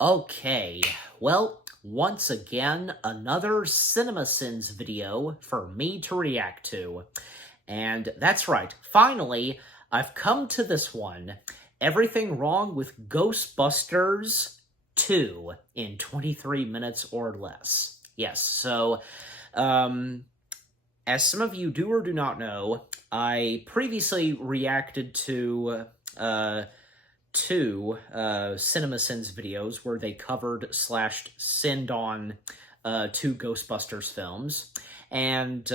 Okay, well, once again, another CinemaSins video for me to react to. And that's right, finally, I've come to this one. Everything wrong with Ghostbusters 2 in 23 minutes or less. Yes, so, as some of you do or do not know, I previously reacted to, two CinemaSins videos where they covered slash sinned on two Ghostbusters films. And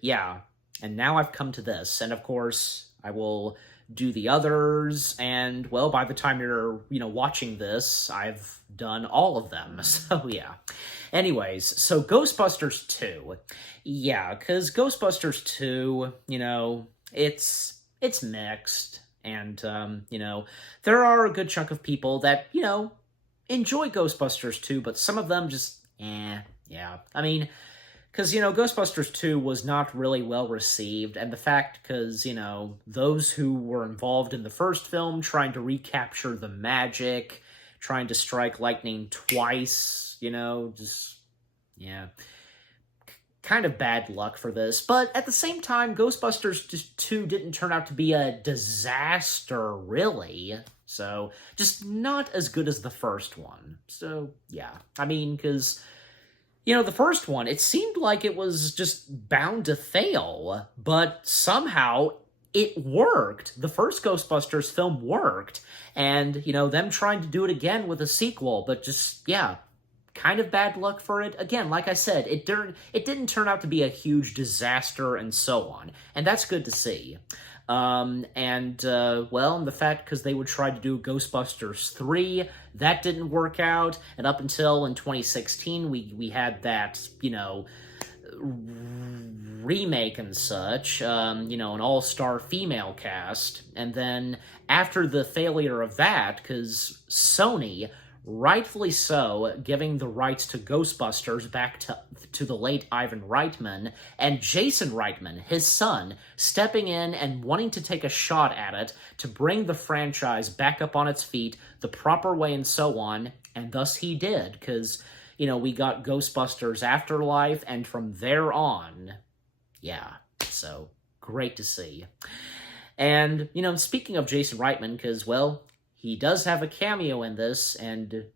yeah, and now I've come to this. And of course, I will do the others, and well, by the time you're, watching this, I've done all of them. So yeah. Anyways, so Ghostbusters 2. Yeah, because Ghostbusters 2, it's mixed. And, there are a good chunk of people that, enjoy Ghostbusters 2, but some of them just, yeah. I mean, because, Ghostbusters 2 was not really well received, and the fact, because, those who were involved in the first film trying to recapture the magic, trying to strike lightning twice, just, yeah. Kind of bad luck for this, but at the same time, Ghostbusters 2 didn't turn out to be a disaster, really. So, just not as good as the first one. So, yeah. I mean, because, the first one, it seemed like it was just bound to fail, but somehow it worked. The first Ghostbusters film worked, and, them trying to do it again with a sequel, but just, yeah, kind of bad luck for it. Again, like I said, it didn't turn out to be a huge disaster and so on, and that's good to see. Well, and the fact, because they would try to do Ghostbusters 3, that didn't work out, and up until in 2016, we had that, remake and such, an all-star female cast, and then after the failure of that, because Sony, rightfully so, giving the rights to Ghostbusters back to the late Ivan Reitman, and Jason Reitman, his son, stepping in and wanting to take a shot at it to bring the franchise back up on its feet the proper way and so on, and thus he did, because, we got Ghostbusters Afterlife, and from there on, yeah, so great to see. And, speaking of Jason Reitman, because, well, he does have a cameo in this, and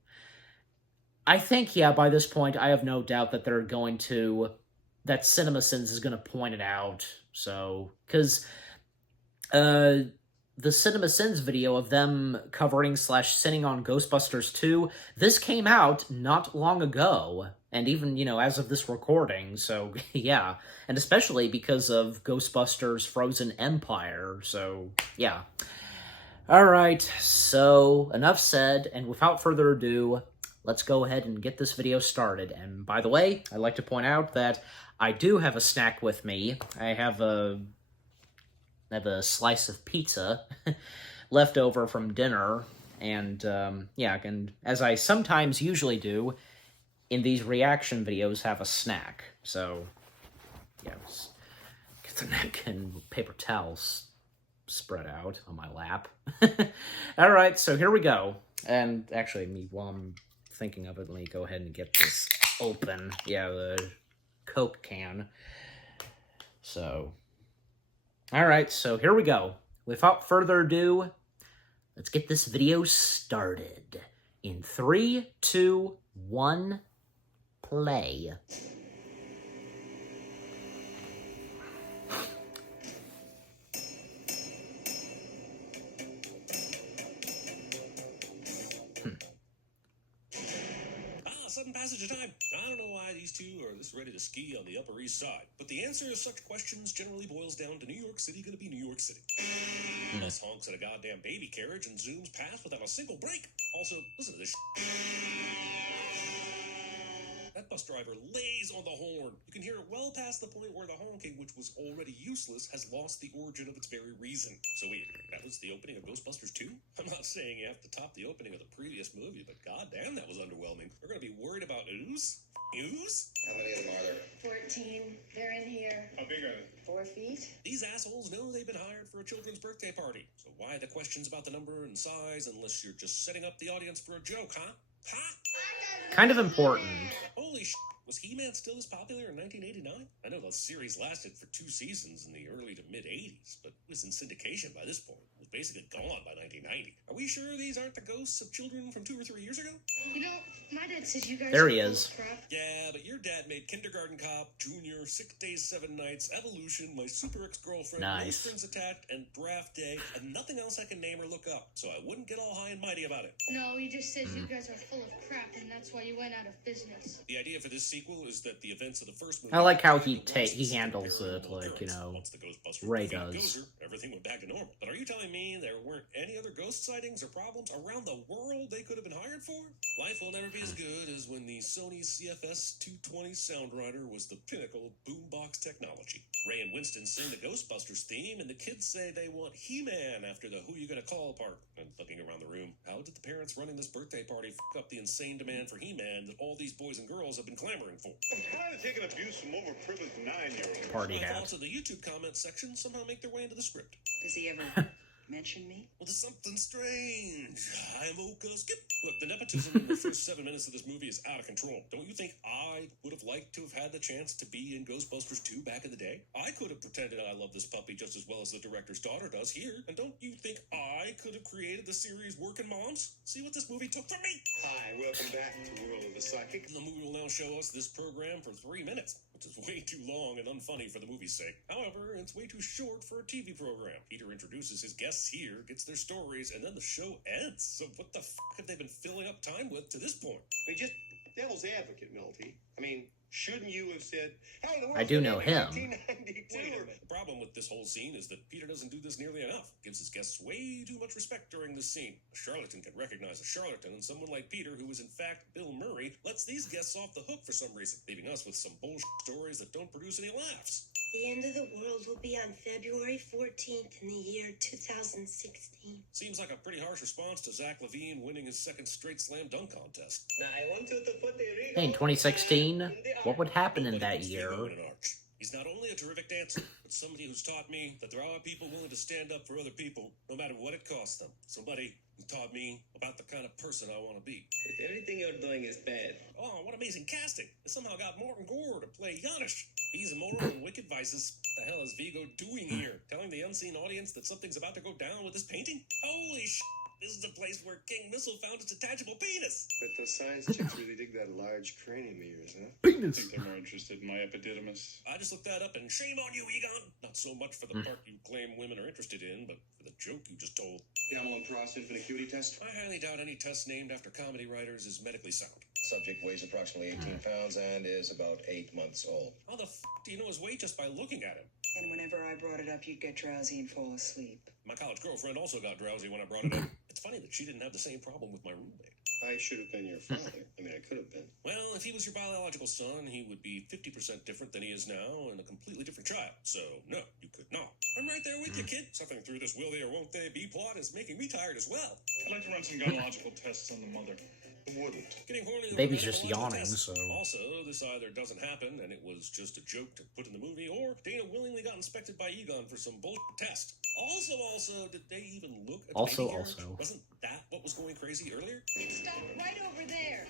I think, yeah, by this point, I have no doubt that they're going to, that CinemaSins is going to point it out, so, because, the CinemaSins video of them covering slash sinning on Ghostbusters 2, this came out not long ago, and even, as of this recording, so, yeah, and especially because of Ghostbusters Frozen Empire, so, yeah. Alright, so enough said, and without further ado, let's go ahead and get this video started. And by the way, I'd like to point out that I do have a snack with me. I have a slice of pizza left over from dinner, and yeah, and as I sometimes usually do in these reaction videos, have a snack. So, yeah, get the napkin, paper towels spread out on my lap. Alright, so here we go. And actually, while I'm thinking of it, let me go ahead and get this open. Yeah, the Coke can. So, alright, so here we go. Without further ado, let's get this video started. In 3, 2, 1, play. Sudden passage of time. I don't know why these two are this ready to ski on the Upper East Side, but the answer to such questions generally boils down to New York City gonna be New York City. Plus honks at a goddamn baby carriage and zooms past without a single break. Also, listen to this That bus driver lays on the horn. You can hear it well past the point where the honking, which was already useless, has lost the origin of its very reason. So wait, that was the opening of Ghostbusters 2? I'm not saying you have to top the opening of the previous movie, but goddamn, that was underwhelming. They're gonna be worried about ooze? Ooze? How many of them are there? 14. They're in here. How big are they? 4 feet. These assholes know they've been hired for a children's birthday party. So why the questions about the number and size unless you're just setting up the audience for a joke, huh? Ha! Kind of important. Holy sh! Was He-Man still as popular in 1989? I know the series lasted for 2 seasons in the early to mid-80s, but it was in syndication by this point. It was basically gone by 1990. Are we sure these aren't the ghosts of children from 2 or 3 years ago? You know, my dad says you guys There are he full is. of crap. Yeah, but your dad made Kindergarten Cop, Junior, 6 Days, 7 Nights, Evolution, My Super Ex-Girlfriend, No Nice. Strings Attached, and Draft Day, and nothing else I can name or look up, so I wouldn't get all high and mighty about it. No, he just says you guys are full of crap, and that's why you went out of business. The idea for this sequel is that the events of the first movie... I like how he he handles it, like, you know, Once the Ghostbusters Ray defeated does. Gozer, everything went back to normal. But are you telling me there weren't any other ghost sightings or problems around the world they could have been hired for? Life will never be as good as when the Sony CFS 220 Soundwriter was the pinnacle of boombox technology. Ray and Winston sing the Ghostbusters theme, and the kids say they want He-Man after the Who You Gonna Call part. I'm looking around the room. How did the parents running this birthday party f*** up the insane demand for He-Man that all these boys and girls have been clamoring for? I'm tired of taking abuse from overprivileged 9-year-olds. Party My hat. thoughts in the YouTube comment section somehow make their way into the script. Does he ever mention me? Well, there's something strange. I'm Oka Skip. Look, the nepotism in the first 7 minutes of this movie is out of control. Don't you think I would have liked to have had the chance to be in Ghostbusters 2 back in the day? I could have pretended I love this puppy just as well as the director's daughter does here. And don't you think I could have created the series Working Moms? See what this movie took from me? Hi, welcome back to World of the Psychic. The movie will now show us this program for 3 minutes, which is way too long and unfunny for the movie's sake. However, it's way too short for a TV program. Peter introduces his guests here, gets their stories, and then the show ends. So what the f*** have they been filling up time with to this point? I mean, just devil's advocate, Milty. I mean, shouldn't you have said, hey, the I do know world's gonna him. end in 1992? Wait a minute. The problem with this whole scene is that Peter doesn't do this nearly enough. Gives his guests way too much respect during this scene. A charlatan can recognize a charlatan, and someone like Peter, who is in fact Bill Murray, lets these guests off the hook for some reason, leaving us with some bullshit stories that don't produce any laughs. The end of the world will be on February 14th in the year 2016. Seems like a pretty harsh response to Zach Levine winning his second straight slam dunk contest. Now I want you to put the ring Hey, in 2016, what would happen in Nobody that puts year? Vigo in an arch. He's not only a terrific dancer, but somebody who's taught me that there are people willing to stand up for other people, no matter what it costs them. Somebody who taught me about the kind of person I want to be. If everything you're doing is bad, Oh, what amazing casting! They somehow got Morton Gore to play Janish. He's immoral and wicked vices. What the hell is Vigo doing here? Telling the unseen audience that something's about to go down with this painting? Holy sh! This is the place where King Missile found his detachable penis. But the science chicks really dig that large cranium of yours, huh? Penis. I think they're more interested in my epididymis. I just looked that up, and shame on you, Egon. Not so much for the part you claim women are interested in, but for the joke you just told. Camel and cross infinite cutie test? I highly doubt any test named after comedy writers is medically sound. Subject weighs approximately 18 pounds and is about 8 months old. How the f*** do you know his weight just by looking at him? And whenever I brought it up, you'd get drowsy and fall asleep. My college girlfriend also got drowsy when I brought it up. It's funny that she didn't have the same problem with my roommate. I should have been your father. I mean, I could have been. Well, if he was your biological son, he would be 50% different than he is now and a completely different child. So, no, you could not. I'm right there with you, kid. Suffering through this will they or won't they be plot is making me tired as well. I'd like to run some gynecological tests on the mother. Who wouldn't? Getting horny over Baby's just medical yawning, tests. so- Also, this either doesn't happen and it was just a joke to put in the movie, or Dana willingly got inspected by Egon for some bullshit test. Also, did they even look at the Also, baby carriage? also. Wasn't that what was going crazy earlier? Stop right over there,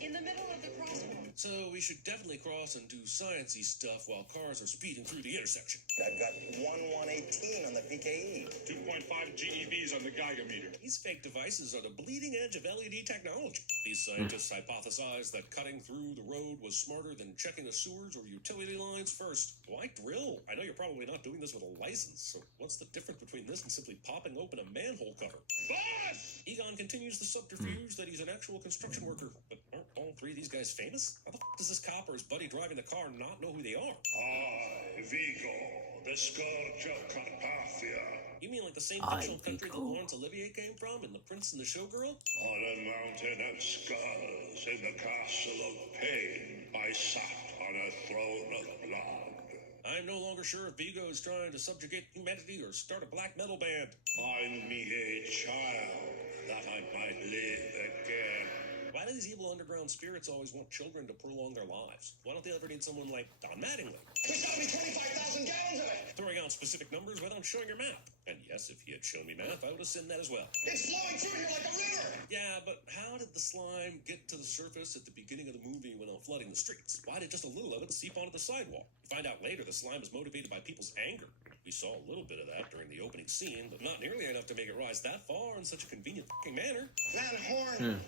in the middle of the crosswalk. So we should definitely cross and do sciencey stuff while cars are speeding through the intersection. I've got 1118 on the PKE. 2.5 GeVs on the Geiger meter. These fake devices are the bleeding edge of LED technology. These scientists hypothesized that cutting through the road was smarter than checking the sewers or utility lines first. Why drill? I know you're probably not doing this with a license, so what's the difference between this and simply popping open a manhole cover? Boss! Egon continues the subterfuge that he's an actual construction worker. But aren't all three of these guys famous? How the f*** does this cop or his buddy driving the car not know who they are? I, Vigo, the scourge of Carpathia. You mean like the same I fictional country that Vigo. Laurence Olivier came from in The Prince and the Showgirl? On a mountain of skulls in the castle of pain, I sat on a throne of blood. I'm no longer sure if Vigo is trying to subjugate humanity or start a black metal band. Find me a child that I might live again. Why do these these evil underground spirits always want children to prolong their lives? Why don't they ever need someone like Don Mattingly? There's gotta be 25,000 gallons of it! Throwing out specific numbers without showing your map. And yes, if he had shown me math, I would have seen that as well. It's flowing through here like a river! Yeah, but how did the slime get to the surface at the beginning of the movie without flooding the streets? Why did just a little of it seep onto the sidewalk? We find out later the slime is motivated by people's anger. We saw a little bit of that during the opening scene, but not nearly enough to make it rise that far in such a convenient fucking manner. Van Horn.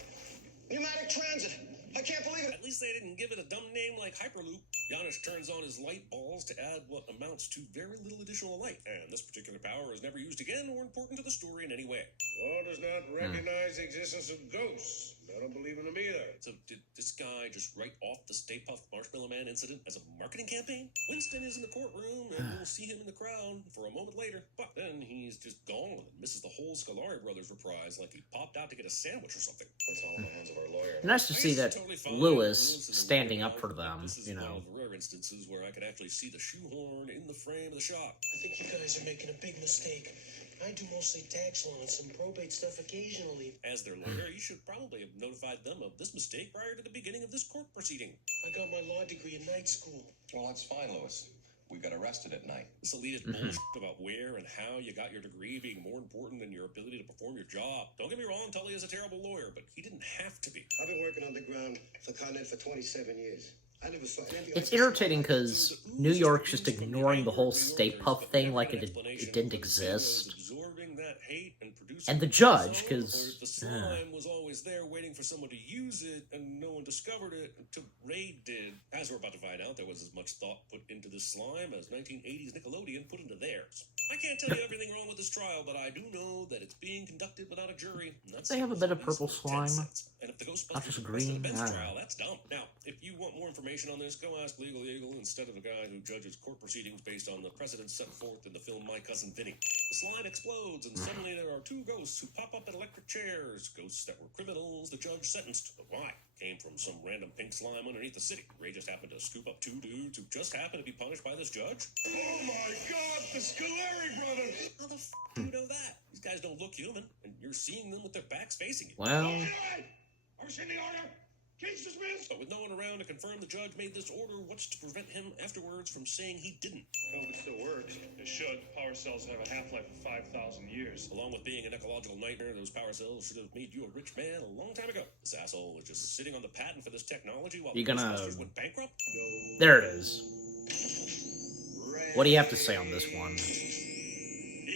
Pneumatic transit. I can't believe it. At least they didn't give it a dumb name like Hyperloop. Giannis turns on his light balls to add what amounts to very little additional light, and this particular power is never used again or important to the story in any way. Law does not recognize the existence of ghosts. I don't believe in them either. So did this guy just write off the Stay Puft Marshmallow Man incident as a marketing campaign? Winston is in the courtroom, and we'll see him in the crowd for a moment later. But then he's just gone and misses the whole Scolari Brothers reprise like he popped out to get a sandwich or something. It's all in the hands of our lawyer. Nice to see that Totally fine. Lewis is a standing lawyer up for now, them, but this is you one know. of the rare instances where I could actually see the shoehorn in the frame of the shot. I think you guys are making a big mistake. I do mostly tax law and some probate stuff occasionally. As their lawyer, you should probably have notified them of this mistake prior to the beginning of this court proceeding. I got my law degree in night school. Well, that's fine, Lewis. We got arrested at night. This elitist bullshit about where and how you got your degree being more important than your ability to perform your job. Don't get me wrong, Tully is a terrible lawyer, but he didn't have to be. I've been working underground for Con Ed for 27 years. I never saw anything It's like irritating because New York's just ignoring the whole Stay Puft thing like it didn't exist. And the judge, because the slime was always there waiting for someone to use it, and no one discovered it until Ray did. As we're about to find out, there was as much thought put into this slime as 1980s Nickelodeon put into theirs. I can't tell you everything wrong with this trial, but I do know that it's being conducted without a jury. And that's they have a bit of purple 10 slime, cents. And if the not Ghostbusters just requested a green. bench I don't know. trial, that's dumb. Now, if you want more information on this, go ask Legal Eagle instead of the guy who judges court proceedings based on the precedents set forth in the film My Cousin Vinny. The slime explodes, and suddenly there are two ghosts who pop up in electric chairs. Ghosts that were criminals the judge sentenced. But why? Came from some random pink slime underneath the city. Ray just happened to scoop up two dudes who just happened to be punished by this judge. Oh my God, the Scolari brothers! How the f*** do you know that? These guys don't look human, and you're seeing them with their backs facing you. Well, Are we seeing the order? Case dismissed! But with no one around to confirm the judge made this order, what's to prevent him afterwards from saying he didn't? I hope it still works. It should. Power cells have a half-life of 5,000 years. Along with being an ecological nightmare, those power cells should have made you a rich man a long time ago. This asshole was just sitting on the patent for this technology while You the gonna- Ghostbusters went bankrupt. there it is. What do you have to say on this one?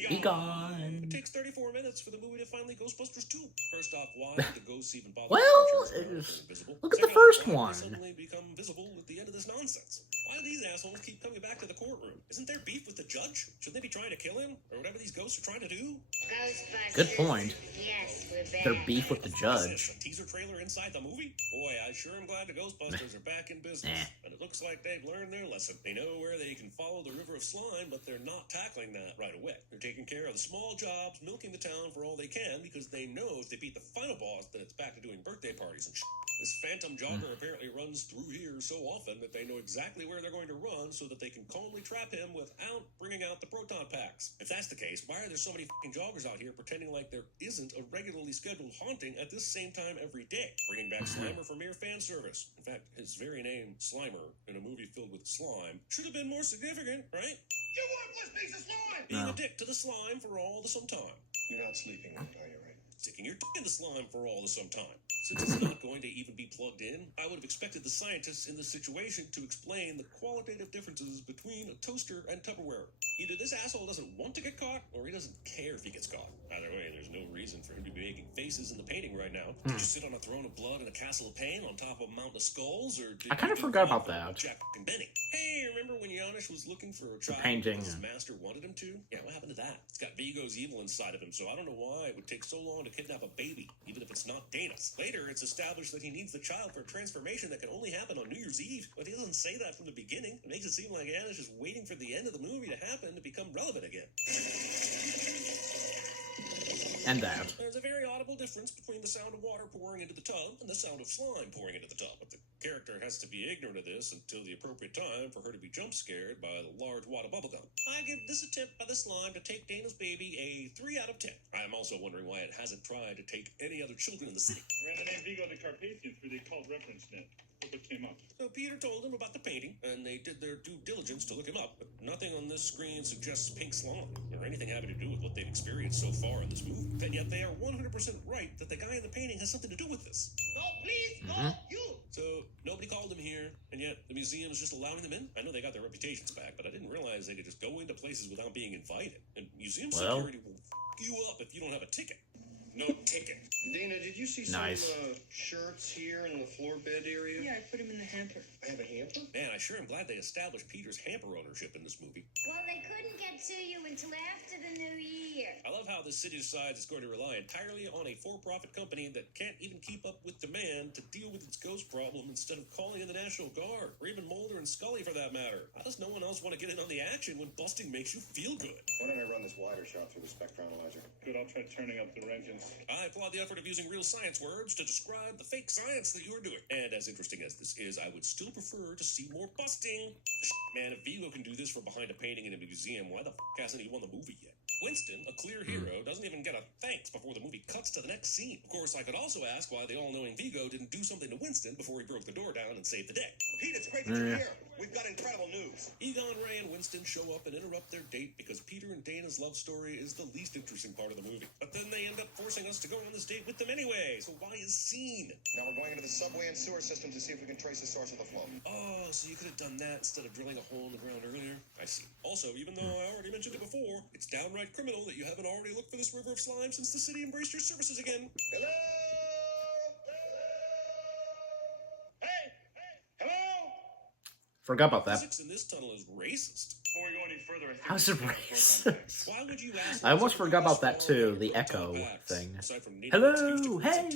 Be gone. It takes 34 minutes for the movie to finally Ghostbusters 2. First off, why did the ghosts even bother? Well, invisible? look at the Second, first why did one. they suddenly become visible at the end of this nonsense? Why do these assholes keep coming back to the courtroom? Isn't there beef with the judge? Shouldn't they be trying to kill him? Or whatever these ghosts are trying to do? Ghostbusters. Good point. Yes, we're back. Their beef with the Is judge. this a teaser trailer inside the movie? Boy, I sure am glad the Ghostbusters are back in business. And it looks like they've learned their lesson. They know where they can follow the river of slime, but they're not tackling that right away. They're taking care of the small jobs, milking the town for all they can, because they know if they beat the final boss, then it's back to doing birthday parties and shit. This phantom jogger apparently runs through here so often that they know exactly where they're going to run so that they can calmly trap him without bringing out the proton packs. If that's the case, why are there so many fucking joggers out here pretending like there isn't a regularly scheduled haunting at this same time every day? Bringing back Slimer for mere fan service. In fact, his very name, Slimer, in a movie filled with slime, should have been more significant, right? You worthless piece of slime! Being No. a dick to the slime for all the sometime. You're not sleeping right now, you're right. Sticking your dick in the slime for all the sometime. Since it's not going to even be plugged in, I would have expected the scientists in this situation to explain the qualitative differences between a toaster and Tupperware. Either this asshole doesn't want to get caught, or he doesn't care if he gets caught. Either way, there's no reason for him to be making faces in the painting right now. Did you sit on a throne of blood in a castle of pain on top of a mountain of skulls, or did I kinda you forgot do about what that. Jack and Benny? Hey, remember when Janish was looking for a child painting, because his yeah. master wanted him to? Yeah, what happened to that? It's got Vigo's evil inside of him, so I don't know why it would take so long to kidnap a baby, even if it's not Dana's. Later, it's established that he needs the child for a transformation that can only happen on New Year's Eve, but he doesn't say that from the beginning. It makes it seem like Janish is waiting for the end of the movie to happen to become relevant again. And that. There's a very audible difference between the sound of water pouring into the tub and the sound of slime pouring into the tub. But the Character has to be ignorant of this until the appropriate time for her to be jump scared by the large wad of bubblegum. I give this attempt by the slime to take Dana's baby a 3 out of 10. I am also wondering why it hasn't tried to take any other children in the city. Ran the name Vigo the Carpathian through the occult reference net. Look what came up. So Peter told them about the painting, and they did their due diligence to look him up, but nothing on this screen suggests pink slime, or anything having to do with what they've experienced so far in this movie. And yet they are 100% right that the guy in the painting has something to do with this. No, please, no, you. So nobody called them here, and yet the museum is just allowing them in? I know they got their reputations back, but I didn't realize they could just go into places without being invited. And museum security will f*** you up if you don't have a ticket. No ticket. Dana, did you see Nice. some shirts here in the floor bed area? Yeah, I put him in the hamper. I have a hamper? Man, I sure am glad they established Peter's hamper ownership in this movie. Well, they couldn't get to you until after the new year. I love how the city decides it's going to rely entirely on a for-profit company that can't even keep up with demand to deal with its ghost problem instead of calling in the National Guard, or even Mulder and Scully for that matter. How does no one else want to get in on the action when busting makes you feel good? Why don't I run this wider shot through the spectroanalyzer? Good, I'll try turning up the engines. I applaud the effort of using real science words to describe the fake science that you're doing. And as interesting as this is, I would still prefer to see more busting. Man, if Vigo can do this from behind a painting in a museum, why the f*** hasn't he won the movie yet? Winston, a clear hero, doesn't even get a thanks before the movie cuts to the next scene. Of course, I could also ask why the all-knowing Vigo didn't do something to Winston before he broke the door down and saved the day. Pete, it's great that you're here. We've got incredible news. Egon, Ray, and Winston show up and interrupt their date because Peter and Dana's love story is the least interesting part of the movie. But then they end up forcing us to go on this date with them anyway, so why is scene? Now we're going into the subway and sewer system to see if we can trace the source of the flow. Oh, so you could have done that instead of drilling a hole in the ground earlier? I see. Also, even though I already mentioned it before, it's downright criminal that you haven't already looked for this river of slime since the city embraced your services again. Hello? Hey! Hello! Forgot about that. Physics in this tunnel is racist. Before we go any further, I think How's we it should have a racist? Why would you ask? I almost forgot about that too, the echo thing. Hello, hey!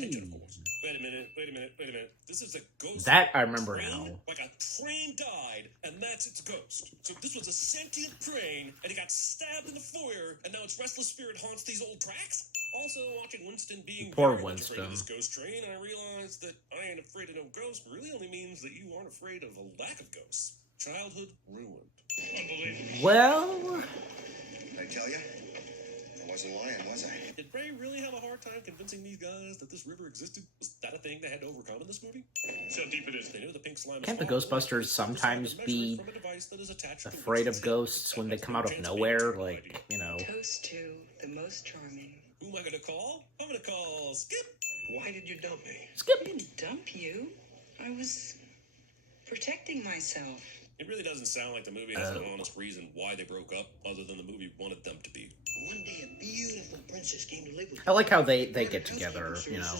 Wait a minute. This is a ghost. That I remember train? now. Like a train died, and that's its ghost. So this was a sentient train, and it got stabbed in the foyer, and now its restless spirit haunts these old tracks? Also, watching Winston being Poor very much afraid of Winston. this ghost train, I realized that I ain't afraid of no ghosts really only means that you aren't afraid of a lack of ghosts. Childhood ruined. Unbelievable. Well, Did I tell you? I wasn't lying, was I? Did Ray really have a hard time convincing these guys that this river existed? Was that a thing they had to overcome in this movie? See how deep it is. They knew the pink slime. Can't the is small, Ghostbusters sometimes they decided to be measure it from a device that is attached to afraid of Winston's ghosts head. when they That come has out no of chance of nowhere? being a Like, idea. you know. Toast to the most charming. Who am I gonna call? I'm gonna call Skip. Why did you dump me? I didn't dump you. I was protecting myself. It really doesn't sound like the movie has an honest reason why they broke up, other than the movie wanted them to be. One day, a beautiful princess came to live with me. I like how they get together, you know.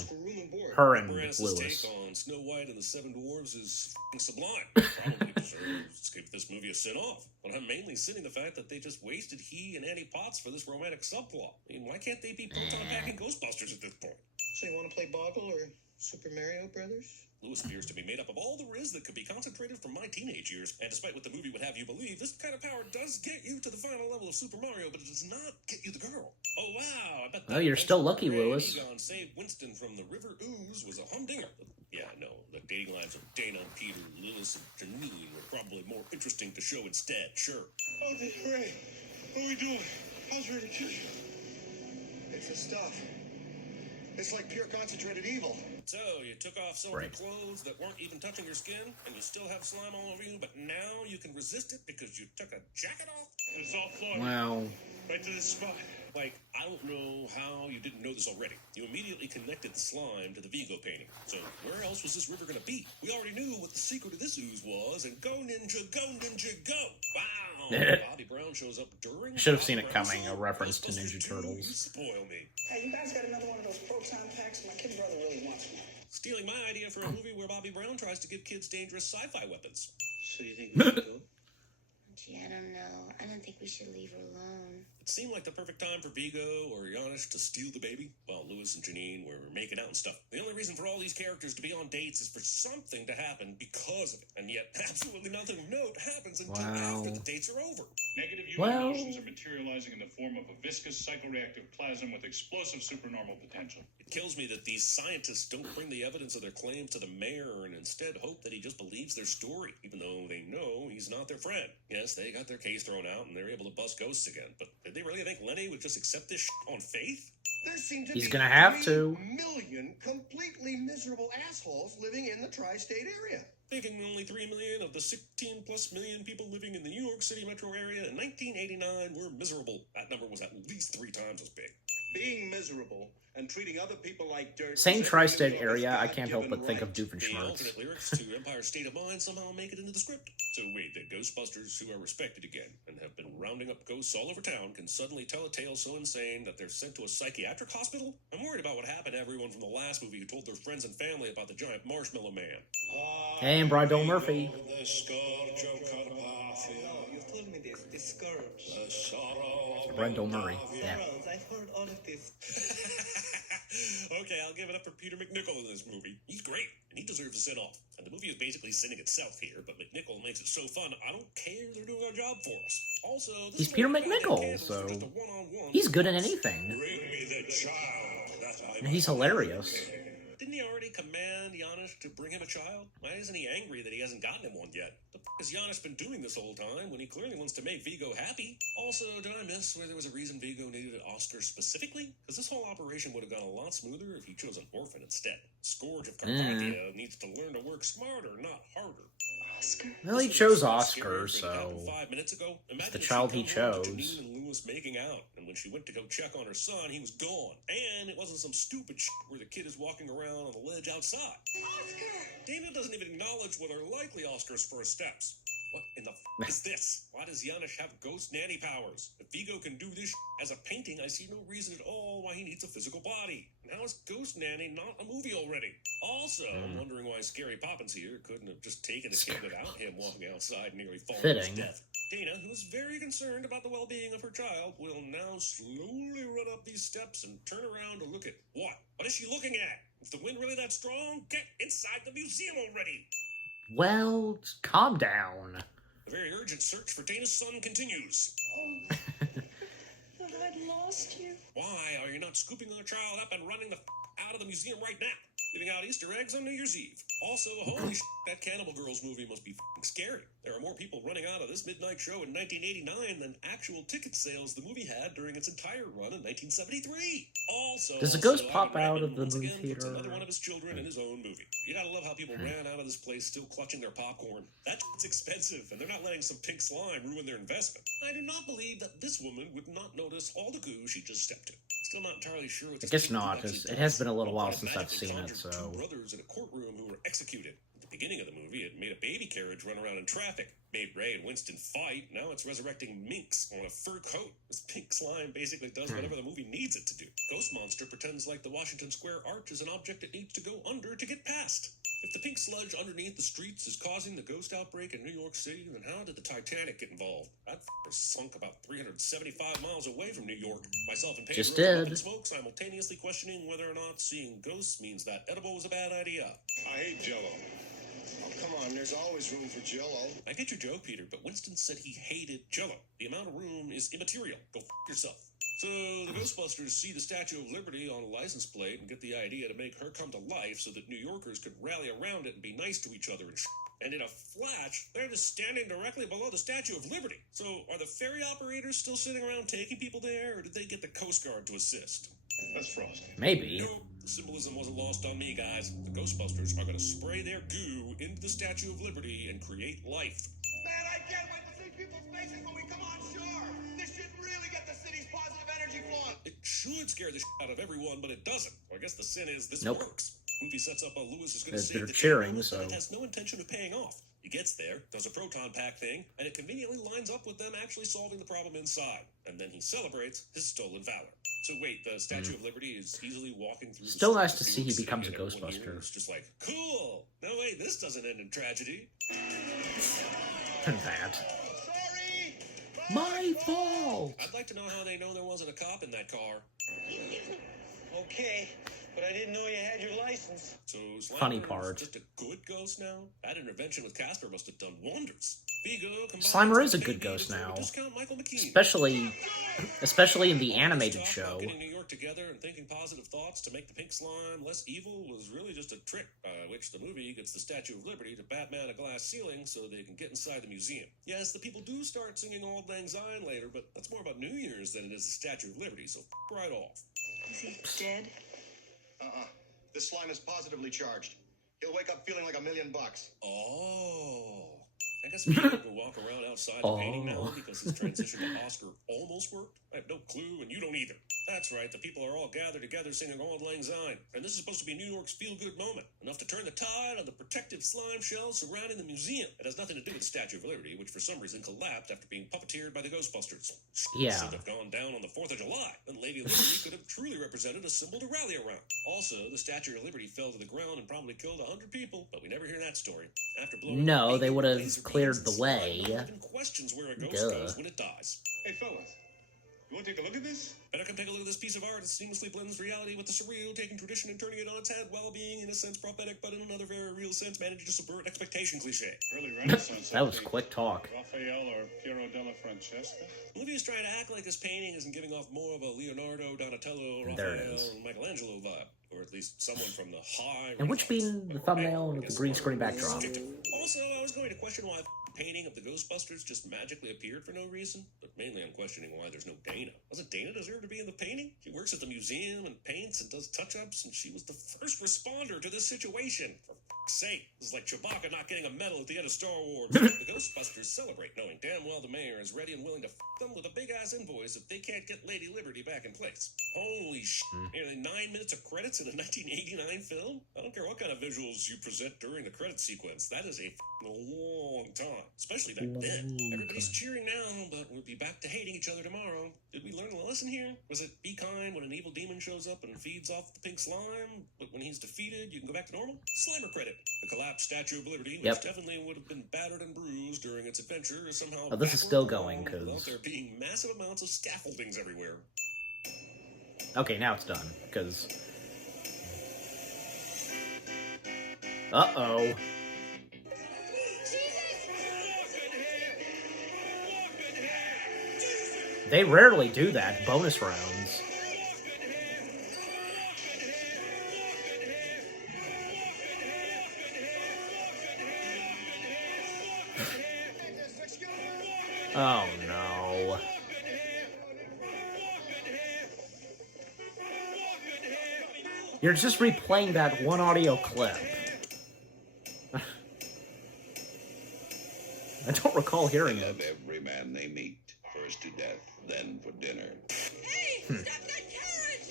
Her and Moranis' Lewis. take on Snow White and the Seven Dwarfs is f***ing sublime. Probably deserves to give this movie a sin-off. But I'm mainly sinning the fact that they just wasted he and Annie Potts for this romantic subplot. I mean, why can't they be proton-packing Ghostbusters at this point? So you want to play Boggle or Super Mario Brothers? Lewis appears to be made up of all the riz that could be concentrated from my teenage years, and despite what the movie would have you believe, this kind of power does get you to the final level of Super Mario, but it does not get you the girl. Oh wow, I bet Oh, you're still lucky, Lewis. Egon saved Winston from the river ooze was a humdinger. Yeah, no, the dating lives of Dana and Peter, Lewis and Janine were probably more interesting to show instead, sure. Oh, Ray, what are we doing? I was ready to kill you. It's the stuff. It's like pure concentrated evil. So, you took off some of Right. the clothes that weren't even touching your skin, and you still have slime all over you, but now you can resist it because you took a jacket off? It's all flowing. Well, Right to this spot. Like, I don't know how you didn't know this already. You immediately connected the slime to the Vigo painting. So, where else was this river gonna be? We already knew what the secret of this ooze was, and go ninja, go! Wow! Bobby Brown shows up during... Should have seen it Bobby Brown coming, a show? reference to Ghostbusters Ninja 2? Turtles. You spoil me. Hey, you guys got another one of those proton packs? My kid brother really wants one. Stealing my idea for a movie where Bobby Brown tries to give kids dangerous sci-fi weapons. So you think we should do it? Gee, I don't know. I don't think we should leave her alone. It seemed like the perfect time for Vigo or Giannis to steal the baby while Louis and Janine were making out and stuff. The only reason for all these characters to be on dates is for something to happen because of it. And yet, absolutely nothing of note happens until after the dates are over. Negative human emotions are materializing in the form of a viscous psychoreactive plasm with explosive supernormal potential. It kills me that these scientists don't bring the evidence of their claims to the mayor and instead hope that he just believes their story, even though they know he's not their friend. Yes, they got their case thrown out and they're able to bust ghosts again, but did they really think Lenny would just accept this on faith? There seem to He's be gonna have 3 to. million completely miserable assholes living in the tri-state area. Thinking only 3 million of the 16 plus million people living in the New York City metro area in 1989 were miserable. That number was at least 3 times as big. Being miserable and treating other people like dirt. Same tri-state area, I can't help but think of The Doofenshmirtz. alternate lyrics to Empire State of Mind somehow make it into the script. So wait, the Ghostbusters, who are respected again and have been rounding up ghosts all over town, can suddenly tell a tale so insane that they're sent to a psychiatric hospital? I'm worried about what happened to everyone from the last movie who told their friends and family about the giant marshmallow man. And Brydell Murphy. The scourge of Carpathia. Oh, you told me this. The scourge. The sorrow of Brendel Murray. Yeah. Charles, I've heard all of this. Okay, I'll give it up for Peter McNichol in this movie. He's great, and he deserves a send-off. And the movie is basically sending itself here, but McNichol makes it so fun, I don't care they're doing our job for us. Also, this He's is Peter where McNichol, Candles so are just a one-on-one. he's good in anything. Bring me the child that I And he's hilarious. Didn't he already command Giannis to bring him a child? Why isn't he angry that he hasn't gotten him one yet? The f*** has Giannis been doing this whole time when he clearly wants to make Vigo happy? Also, did I miss where there was a reason Vigo needed an Oscar specifically? Because this whole operation would have gone a lot smoother if he chose an orphan instead. Scourge of Carpathia needs to learn to work smarter, not harder. Oscar? Well, he This chose was Oscar, scary for it to happen so 5 minutes ago. Imagine the if child she'd he come home to chose. Janine and Louis making out, and when she went to go check on her son, he was gone. And it wasn't some stupid shit where the kid is walking around on the ledge outside. Oscar! Dana doesn't even acknowledge what are likely Oscar's first steps. What in the f is this? Why does Giannis have ghost nanny powers? If Vigo can do this as a painting, I see no reason at all why he needs a physical body. And how is Ghost Nanny not a movie already? Also, I'm wondering why Scary Poppins here couldn't have just taken the kid without him walking outside nearly falling to his Fitting. death. Dana, who's very concerned about the well-being of her child, will now slowly run up these steps and turn around to look at what? What is she looking at? Is the wind really that strong? Get inside the museum already! Well, calm down. The very urgent search for Dana's son continues. Oh, I thought I'd lost you. Why are you not scooping our child up and running the out of the museum right now? Giving out Easter eggs on New Year's Eve. Also, holy that Cannibal Girls movie must be scary. There are more people running out of this midnight show in 1989 than actual ticket sales the movie had during its entire run in 1973. Also, Does a ghost Ivan pop out Reitman of the once movie again puts theater? another one of his children in his own movie. You gotta love how people ran out of this place still clutching their popcorn. That's expensive, and they're not letting some pink slime ruin their investment. I do not believe that this woman would not notice all the goo she just stepped in. Still not entirely sure what I this guess pink goo not, actually 'cause it does. has been a little It while kind of since I've magically seen it, conjured so... two brothers in a courtroom who were executed. At the beginning of the movie, it made a baby carriage run around in traffic. Made Ray and Winston fight. Now it's resurrecting minks on a fur coat. This pink slime basically does whatever the movie needs it to do. Ghost Monster pretends like the Washington Square Arch is an object it needs to go under to get past. If the pink sludge underneath the streets is causing the ghost outbreak in New York City, then how did the Titanic get involved? That f***er sunk about 375 miles away from New York. Myself and Paige Just rose up did. in smoke, simultaneously questioning whether or not seeing ghosts means that edible was a bad idea. I hate Jello. Oh, come on, there's always room for Jell-O. I get your joke, Peter, but Winston said he hated Jello. The amount of room is immaterial. Go f*** yourself. So the Ghostbusters see the Statue of Liberty on a license plate and get the idea to make her come to life so that New Yorkers could rally around it and be nice to each other and And in a flash, they're just standing directly below the Statue of Liberty. So are the ferry operators still sitting around taking people there, or did they get the Coast Guard to assist? That's frosty. Maybe. Nope, the symbolism wasn't lost on me, guys. The Ghostbusters are going to spray their goo into the Statue of Liberty and create life. Man, I can't wait to see people's faces when we come on shore. This should really get the city's positive energy flowing. It should scare the shit out of everyone, but it doesn't. Well, I guess the sin is this Nope. works. Movie sets up Lewis is going to They're save the cheering, day, so- but it has no intention of paying off. He gets there, does a proton pack thing, and it conveniently lines up with them actually solving the problem inside. And then he celebrates his stolen valor. So wait, the Statue of Liberty is easily walking through. Still the nice streets to of see he New York becomes City, a and everyone here Ghostbuster. is just like, cool. No wait, this doesn't end in tragedy. That. Sorry, My fault! I'd like to know how they know there wasn't a cop in that car. Okay, but I didn't know you had your license. So Slimer Funny is part. just a good ghost now? That intervention with Casper must have done wonders. Vigo combines Slimer is a with good Baby ghost to form a now. discount Michael McKean. Especially in the All this animated talk show. about getting New York together and thinking positive thoughts to make the pink slime less evil was really just a trick by which the movie gets the Statue of Liberty to Batman a glass ceiling so they can get inside the museum. Yes, the people do start singing Auld Lang Syne later, but that's more about New Year's than it is the Statue of Liberty, so right off. Is he dead? This slime is positively charged. He'll wake up feeling like $1 million. Oh. I guess Peter will walk around outside the painting now because his transition to Oscar almost worked. I have no clue, and you don't either. That's right, the people are all gathered together singing Auld Lang Syne. And this is supposed to be New York's feel-good moment, enough to turn the tide on the protective slime shells surrounding the museum. It has nothing to do with the Statue of Liberty, which for some reason collapsed after being puppeteered by the Ghostbusters. Yeah. Should have gone down on the 4th of July. Then Lady Liberty could have truly represented a symbol to rally around. Also, the Statue of Liberty fell to the ground and probably killed 100 people, but we never hear that story. After blowing No, up they would have laser cleared beams, the way. slime even questions where a ghost Duh. goes when it dies. Hey, fellas, you want to take a look at this? Better come take a look at this piece of art. It seamlessly blends reality with the surreal, taking tradition and turning it on its head while being, in a sense, prophetic, but in another very real sense, managing to subvert expectation cliche. Really Renaissance. That was like quick talk. Raphael or Piero della Francesca? Olivia's trying to act like this painting isn't giving off more of a Leonardo, Donatello, There it Raphael, is. and Michelangelo vibe. Or at least someone from the high... And which being the thumbnail with the green screen backdrop. Also, I was going to question why painting of the Ghostbusters just magically appeared for no reason, but mainly I'm questioning why there's no Dana. Doesn't Dana deserve to be in the painting? She works at the museum and paints and does touch-ups, and she was the first responder to this situation. For f***'s sake, this is like Chewbacca not getting a medal at the end of Star Wars. The Ghostbusters celebrate knowing damn well the mayor is ready and willing to f*** them with a big-ass invoice if they can't get Lady Liberty back in place. Holy sh**. Nearly 9 minutes of credits in a 1989 film? I don't care what kind of visuals you present during the credit sequence. That is a long time. Especially back then. Everybody's cheering now, but we'll be back to hating each other tomorrow. Did we learn a lesson here? Was it be kind when an evil demon shows up and feeds off the pink slime, but when he's defeated, you can go back to normal? Slimer credit. The collapsed Statue of Liberty, which definitely would have been battered and bruised during its adventure, is somehow Oh, this is still going, because... without there being massive amounts of scaffoldings everywhere. Okay, now it's done, because... Uh-oh. They rarely do that, bonus rounds. Oh no. You're just replaying that one audio clip. I don't recall hearing it. Every man they meet, first to death, then for dinner. Hey, stop that carriage!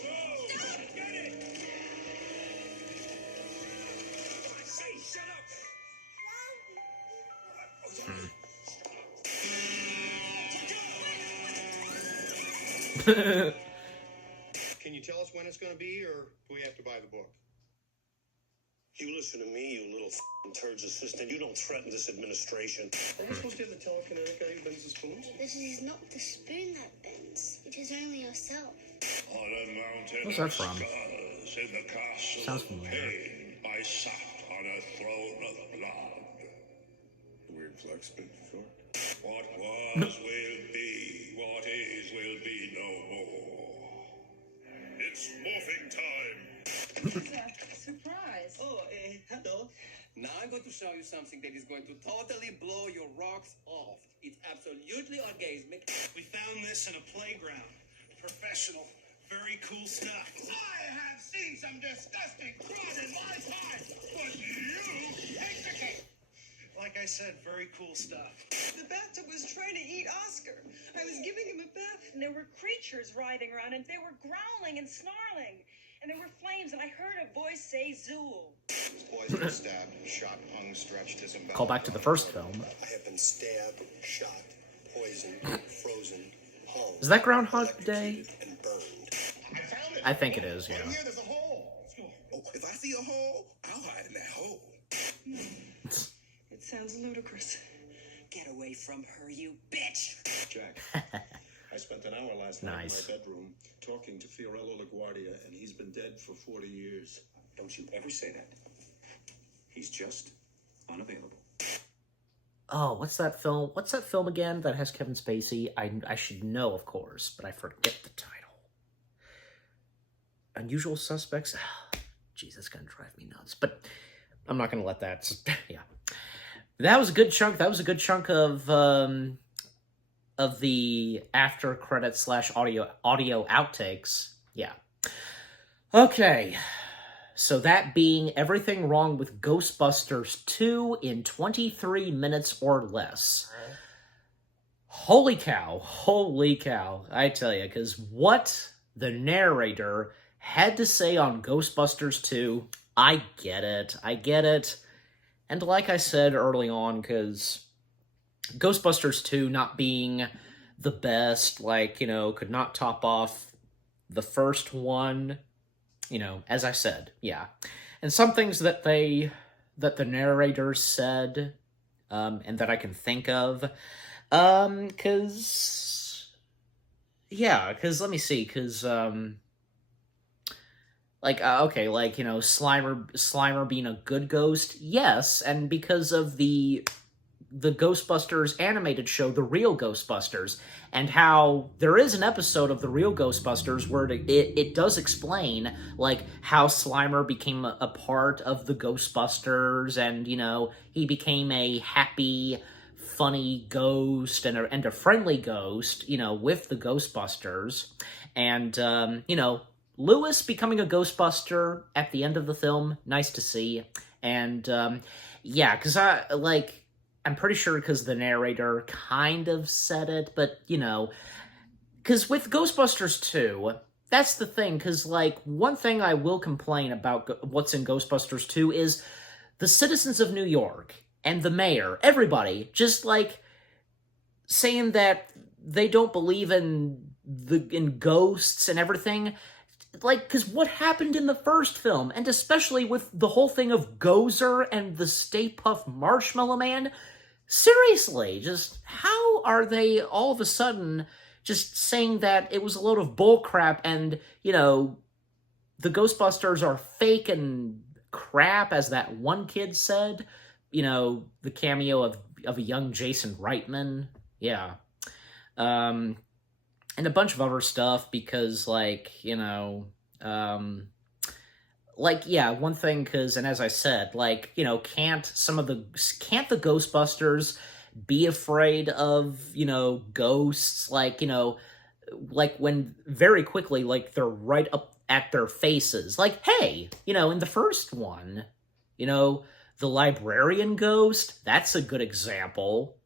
Stop! Get it! I say, shut up! Can you tell us when it's going to be, or do we have to buy the book? You listen to me, you little turds assistant. You don't threaten this administration. Are we supposed to have the telekinetic guy who bends the spoons? This is not the spoon that bends. It is only yourself. On a mountain Where's that of from? skulls in the castle Sounds of familiar. pain, I sat on a throne of blood. Weird flex, big short. What was will be, what is will be no more. It's morphing time. Surprise. Oh, hello. Now I'm going to show you something that is going to totally blow your rocks off. It's absolutely orgasmic. We found this in a playground. Professional. Very cool stuff. I have seen some disgusting crud in my time, but you take the cake. Like I said, very cool stuff. The bathtub was trying to eat Oscar. I was giving him a bath, and there were creatures writhing around, and they were growling and snarling. And there were flames, and I heard a voice say, Zool. Poisoned, stabbed, shot, hung, stretched, disemboweled. Call back to the first film. I have been stabbed, shot, poisoned, frozen, hung. Is that Groundhog Day? electrocuted, and burned. I found it. I think it is, yeah. Over here, there's a hole. Oh, if I see a hole, I'll hide in that hole. It sounds ludicrous. Get away from her, you bitch! bitch! Jack, I spent an hour last night Nice. in my bedroom talking to Fiorello LaGuardia, and he's been dead for 40 years. Don't you ever say that. He's just unavailable. Oh, what's that film? What's that film again that has Kevin Spacey? I should know, of course, but I forget the title. Unusual Suspects? Jeez, that's gonna drive me nuts. But I'm not gonna let that... Yeah. That was a good chunk. That was a good chunk of the after credits / audio outtakes. Yeah. Okay. So that being everything wrong with Ghostbusters 2 in 23 minutes or less. Holy cow. Holy cow. I tell you, because what the narrator had to say on Ghostbusters 2, I get it. I get it. And like I said early on, because Ghostbusters 2 not being the best, like, you know, could not top off the first one, you know, as I said, yeah. And some things that the narrator said, and that I can think of, because let me see, because, okay, like, you know, Slimer being a good ghost, yes, and because of the Ghostbusters animated show, The Real Ghostbusters, and how there is an episode of The Real Ghostbusters where it does explain, like, how Slimer became a part of the Ghostbusters, and, you know, he became a happy, funny ghost, and a friendly ghost, you know, with the Ghostbusters, and, you know, Lewis becoming a Ghostbuster at the end of the film, nice to see. And, yeah, because I'm pretty sure because the narrator kind of said it, but, you know, because with Ghostbusters 2, that's the thing, because, like, one thing I will complain about what's in Ghostbusters 2 is the citizens of New York and the mayor, everybody, just, like, saying that they don't believe in ghosts and everything. Like, because what happened in the first film, and especially with the whole thing of Gozer and the Stay Puft Marshmallow Man, seriously, just how are they all of a sudden just saying that it was a load of bullcrap and, you know, the Ghostbusters are fake and crap, as that one kid said? You know, the cameo of a young Jason Reitman. Yeah. And a bunch of other stuff because, like, you know, like, yeah, one thing, because, and as I said, like, you know, can't the Ghostbusters be afraid of, you know, ghosts? Like, you know, like, when very quickly, like, they're right up at their faces. Like, hey, you know, in the first one, you know, the librarian ghost, that's a good example.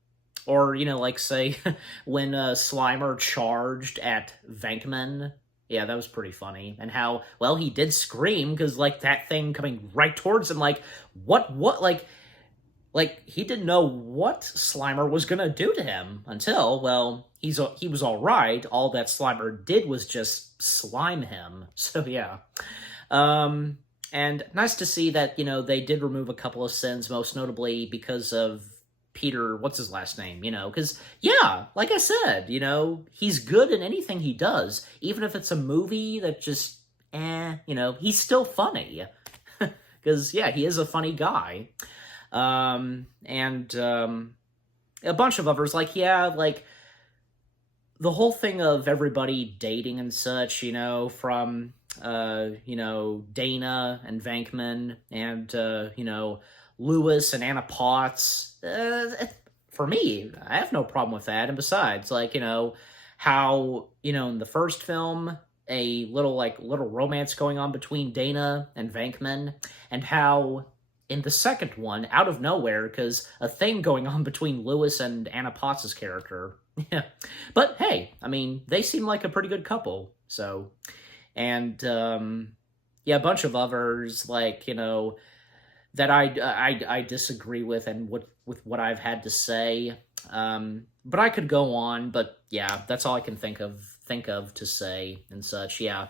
Or, you know, like, say, when Slimer charged at Venkman. Yeah, that was pretty funny. And how, well, he did scream, because, like, that thing coming right towards him, like, what, like, he didn't know what Slimer was gonna do to him until, well, he was all right. All that Slimer did was just slime him. So, yeah. And nice to see that, you know, they did remove a couple of sins, most notably because of Peter, what's his last name, you know, because, yeah, like I said, you know, he's good in anything he does, even if it's a movie that just, you know, he's still funny, because, yeah, he is a funny guy, and, a bunch of others, like, yeah, like, the whole thing of everybody dating and such, you know, from, you know, Dana and Venkman, and, you know, Lewis and Anna Potts, for me, I have no problem with that. And besides, like, you know, how, you know, in the first film, a little romance going on between Dana and Venkman, and how in the second one, out of nowhere, because a thing going on between Lewis and Anna Potts' character. Yeah. But hey, I mean, they seem like a pretty good couple, so. And, yeah, a bunch of others, like, you know, that I disagree with, and with what I've had to say. But I could go on, but yeah, that's all I can think of to say and such. Yeah.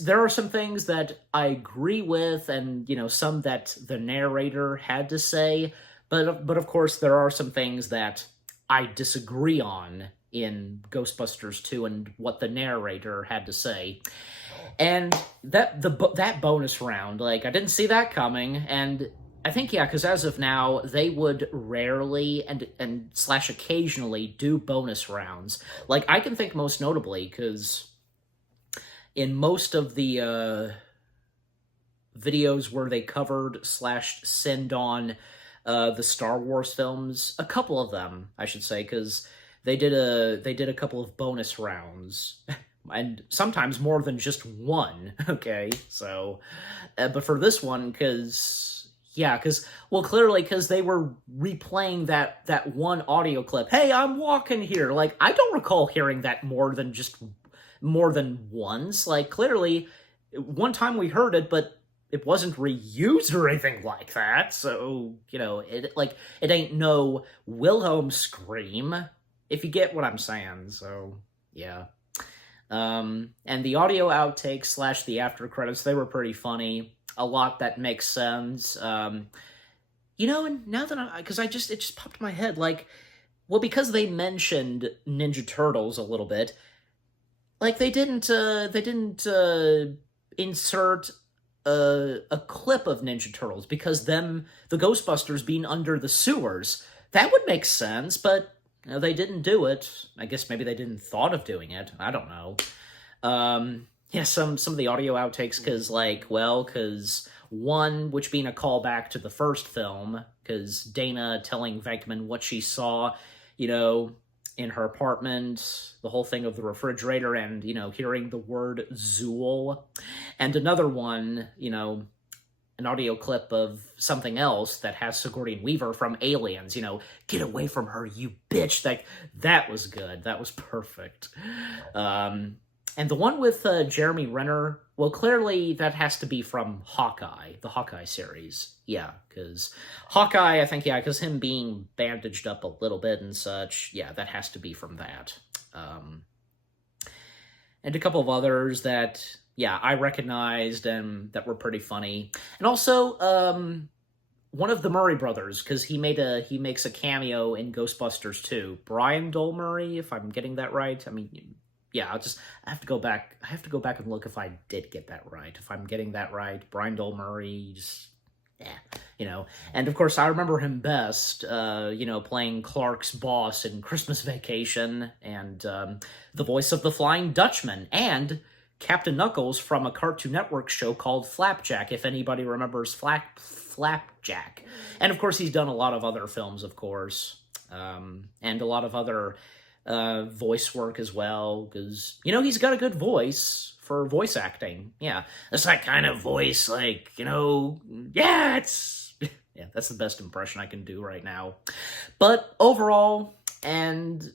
There are some things that I agree with, and, you know, some that the narrator had to say, but of course there are some things that I disagree on in Ghostbusters 2 and what the narrator had to say. And that bonus round, like, I didn't see that coming, and I think, yeah, because as of now, they would rarely and slash occasionally do bonus rounds. Like, I can think most notably, because in most of the videos where they covered slash sinned on the Star Wars films, a couple of them, I should say, because they did a couple of bonus rounds. And sometimes more than just one, okay? So, but for this one, because clearly, because they were replaying that one audio clip. Hey, I'm walking here. Like, I don't recall hearing that more than once. Like, clearly, one time we heard it, but it wasn't reused or anything like that. So, it ain't no Wilhelm scream, if you get what I'm saying. So, yeah. And the audio outtakes slash the after credits, they were pretty funny. A lot that makes sense. And now that because it just popped in my head, like, well, because they mentioned Ninja Turtles a little bit, like, they didn't insert a clip of Ninja Turtles, because the Ghostbusters being under the sewers, that would make sense, but they didn't do it. I guess maybe they didn't thought of doing it. I don't know. Some of the audio outtakes, because one, which being a callback to the first film, because Dana telling Venkman what she saw, in her apartment, the whole thing of the refrigerator, and, hearing the word Zool. And another one, an audio clip of something else that has Sigourney Weaver from Aliens, get away from her, you bitch. That was good. That was perfect. And the one with Jeremy Renner, well, clearly that has to be from Hawkeye, the Hawkeye series. Yeah, because Hawkeye, I think, because him being bandaged up a little bit and such, yeah, that has to be from that. And a couple of others that, yeah, I recognized and that were pretty funny. And also, one of the Murray brothers, because he makes a cameo in Ghostbusters 2. Brian Dole Murray, if I'm getting that right. I mean, yeah, I have to go back and look if I did get that right. If I'm getting that right, Brian Dole Murray, just, yeah, And of course, I remember him best, playing Clark's boss in Christmas Vacation, and the voice of the Flying Dutchman, and Captain Knuckles from a Cartoon Network show called Flapjack, if anybody remembers Flapjack. And of course, he's done a lot of other films, of course, and a lot of other voice work as well, because, he's got a good voice for voice acting. Yeah, it's that kind of voice, like, yeah, yeah, that's the best impression I can do right now. But overall, and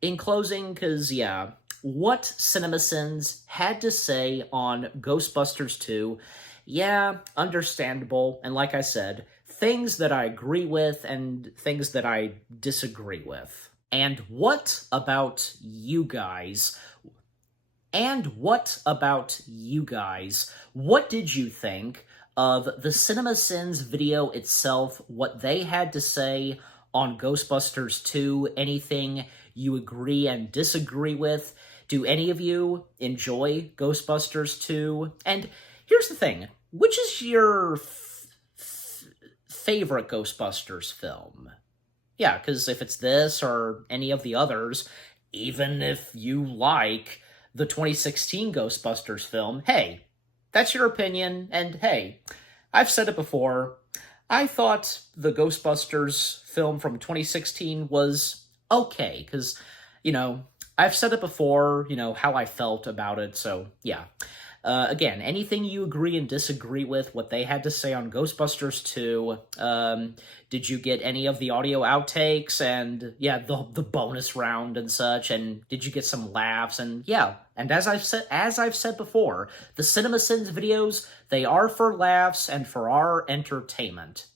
in closing, because, yeah, what CinemaSins had to say on Ghostbusters 2, yeah, understandable, and like I said, things that I agree with and things that I disagree with. And what about you guys? What did you think of the CinemaSins video itself, what they had to say on Ghostbusters 2, anything you agree and disagree with? Do any of you enjoy Ghostbusters 2? And here's the thing, which is your favorite Ghostbusters film? Yeah, because if it's this or any of the others, even if you like the 2016 Ghostbusters film, hey, that's your opinion, and hey, I've said it before, I thought the Ghostbusters film from 2016 was okay, because, I've said it before, how I felt about it, so yeah. Again, anything you agree and disagree with, what they had to say on Ghostbusters 2, did you get any of the audio outtakes, and, yeah, the bonus round and such, and did you get some laughs, and, yeah, and as I've said before, the CinemaSins videos, they are for laughs and for our entertainment.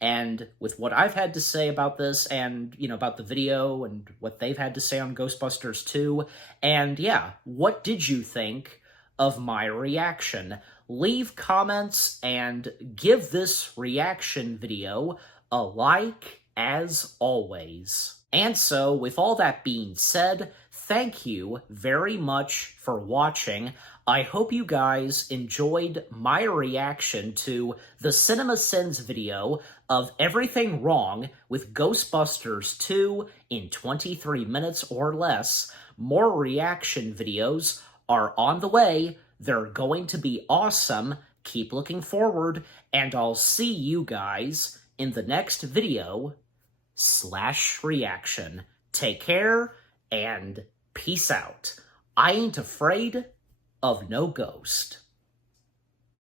And with what I've had to say about this, and, about the video, and what they've had to say on Ghostbusters 2, and, yeah, what did you think of my reaction? Leave comments and give this reaction video a like as always. And so, with all that being said, thank you very much for watching. I hope you guys enjoyed my reaction to the CinemaSins video of everything wrong with Ghostbusters 2 in 23 minutes or less. More reaction videos are on the way. They're going to be awesome. Keep looking forward, and I'll see you guys in the next video / reaction. Take care, and peace out. I ain't afraid of no ghost.